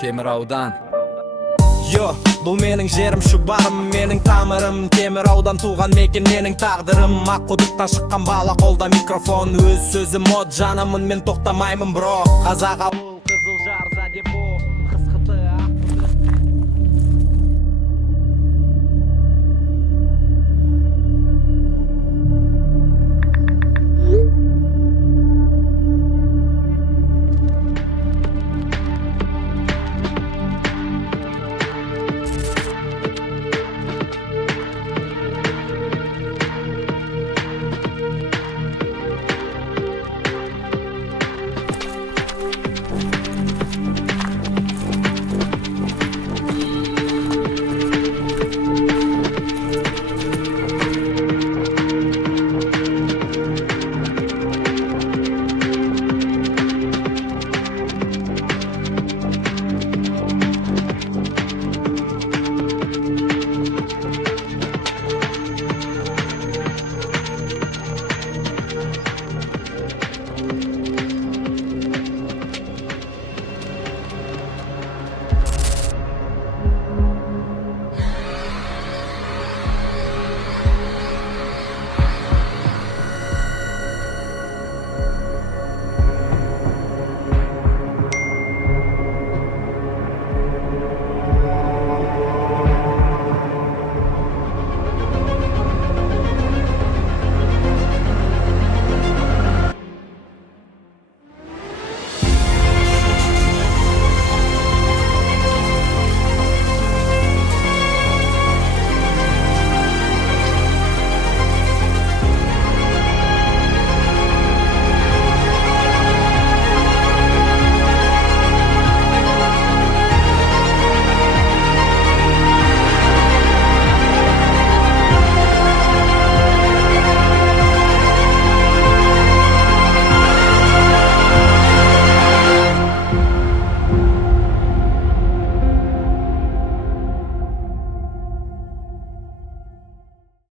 Темір аудан. Йо, бұл менің жерім, шұбарым, менің тамырым. Темір аудан туған мекен, менің тағдырым. Аққұдықтан шыққан бала, қолда микрофон. Өз сөзім от, жанымын, мен тоқтамаймын, бро. Қазақ